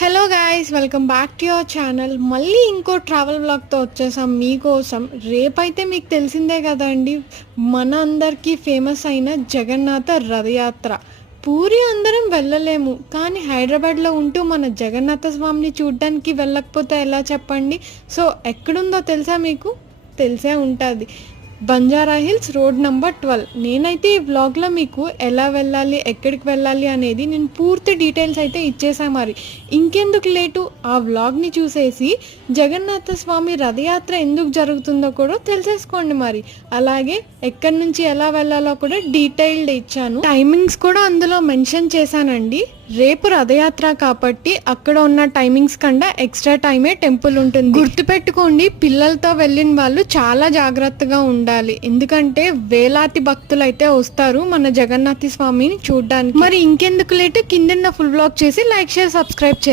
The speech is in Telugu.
Hello guys, welcome back to your channel. మళ్ళీ ఇంకో ట్రావెల్ బ్లాగ్తో వచ్చేసాం మీకోసం. రేపైతే మీకు తెలిసిందే కదండి, మన అందరికీ ఫేమస్ అయిన జగన్నాథ రథయాత్ర. పూరి అందరం వెళ్ళలేము, కానీ హైదరాబాద్లో ఉంటూ మన జగన్నాథ స్వామిని చూడడానికి వెళ్ళకపోతే ఎలా చెప్పండి. సో ఎక్కడుందో తెలుసా మీకు? తెలిసే ఉంటుంది, బంజారా హిల్స్ రోడ్ నెంబర్ 12. నేనైతే ఈ వ్లాగ్లో మీకు ఎలా వెళ్ళాలి, ఎక్కడికి వెళ్ళాలి అనేది నేను పూర్తి డీటెయిల్స్ అయితే ఇచ్చేసా. మరి ఇంకెందుకు లేటు, ఆ వ్లాగ్ని చూసేసి జగన్నాథ స్వామి రథయాత్ర ఎందుకు జరుగుతుందో కూడా తెలిసేసుకోండి. మరి అలాగే ఎక్కడి నుంచి ఎలా వెళ్ళాలో కూడా డీటెయిల్డ్ ఇచ్చాను, టైమింగ్స్ కూడా అందులో మెన్షన్ చేశానండి. రేపు రథయాత్ర కాబట్టి అక్కడ ఉన్న టైమింగ్స్ కన్నా ఎక్స్ట్రా టైమే టెంపుల్ ఉంటుంది. గుర్తుపెట్టుకోండి, పిల్లలతో వెళ్ళిన వాళ్ళు చాలా జాగ్రత్తగా ఉండాలి, ఎందుకంటే వేలాది భక్తులు అయితే వస్తారు మన జగన్నాథ స్వామిని చూడడానికి. మరి ఇంకెందుకు లేటు, కింద ఫుల్ బ్లాగ్ చేసి లైక్, షేర్, సబ్స్క్రైబ్ చేసి